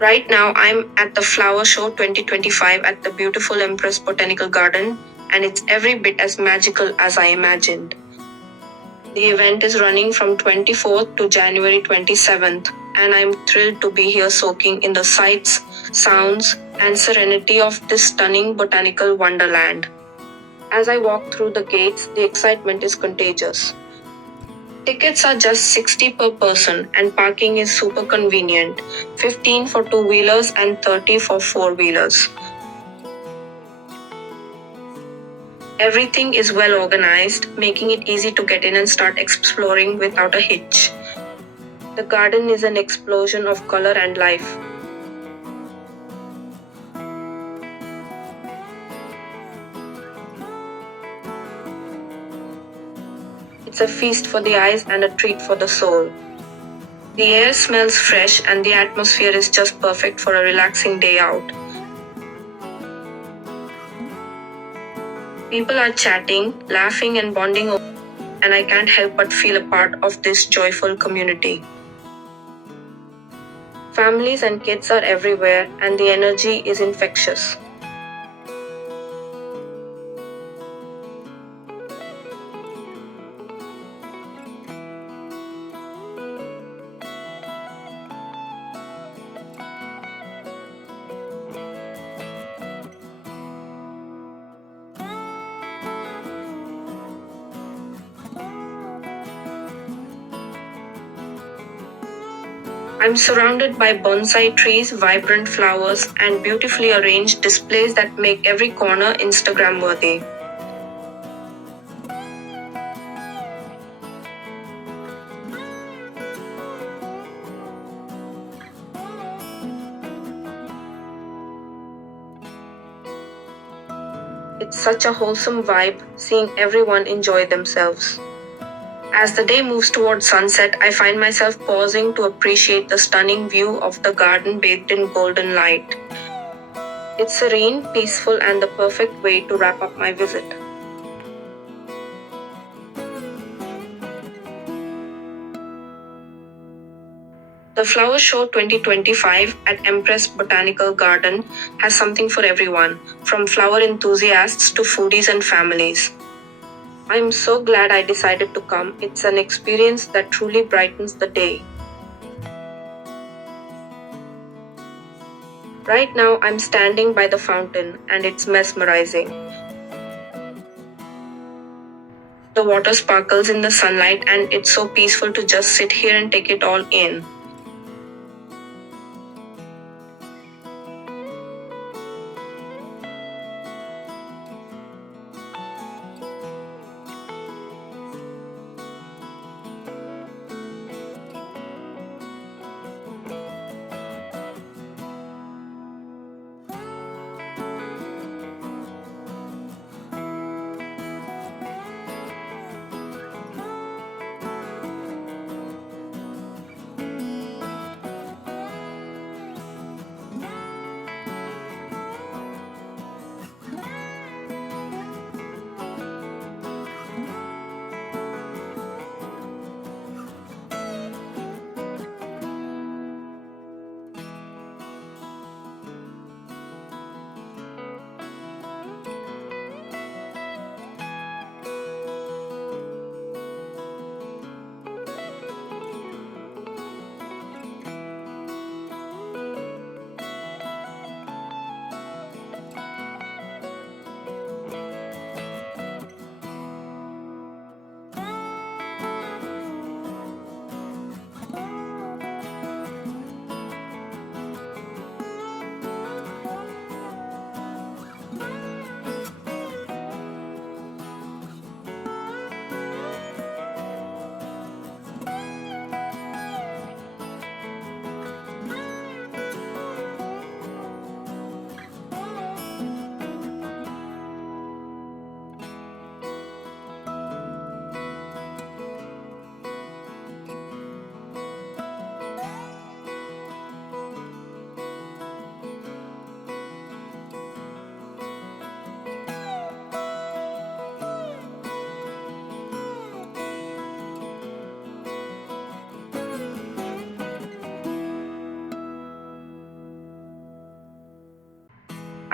Right now, I'm at the Flower Show 2025 at the beautiful Empress Botanical Garden, and it's every bit as magical as I imagined. The event is running from 24th to January 27th, and I'm thrilled to be here soaking in the sights, sounds, and serenity of this stunning botanical wonderland. As I walk through the gates, the excitement is contagious. Tickets are just 60 per person and parking is super convenient, 15 for two-wheelers and 30 for four-wheelers. Everything is well organized, making it easy to get in and start exploring without a hitch. The garden is an explosion of color and life. It's a feast for the eyes and a treat for the soul. The air smells fresh and the atmosphere is just perfect for a relaxing day out. People are chatting, laughing, and bonding, and I can't help but feel a part of this joyful community. Families and kids are everywhere, and the energy is infectious. I'm surrounded by bonsai trees, vibrant flowers, and beautifully arranged displays that make every corner Instagram worthy. It's such a wholesome vibe seeing everyone enjoy themselves. As the day moves towards sunset, I find myself pausing to appreciate the stunning view of the garden bathed in golden light. It's serene, peaceful, and the perfect way to wrap up my visit. The Flower Show 2025 at Empress Botanical Garden has something for everyone, from flower enthusiasts to foodies and families. I'm so glad I decided to come. It's an experience that truly brightens the day. Right now, I'm standing by the fountain, and it's mesmerizing. The water sparkles in the sunlight, and it's so peaceful to just sit here and take it all in.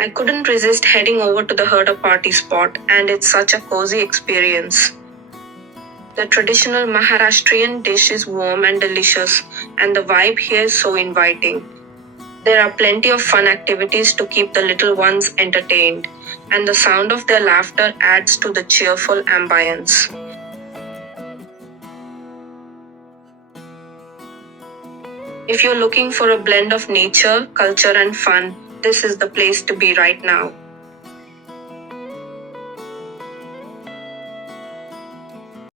I couldn't resist heading over to the herder party spot, and it's such a cozy experience. The traditional Maharashtrian dish is warm and delicious, and the vibe here is so inviting. There are plenty of fun activities to keep the little ones entertained, and the sound of their laughter adds to the cheerful ambience. If you're looking for a blend of nature, culture, and fun, this is the place to be right now.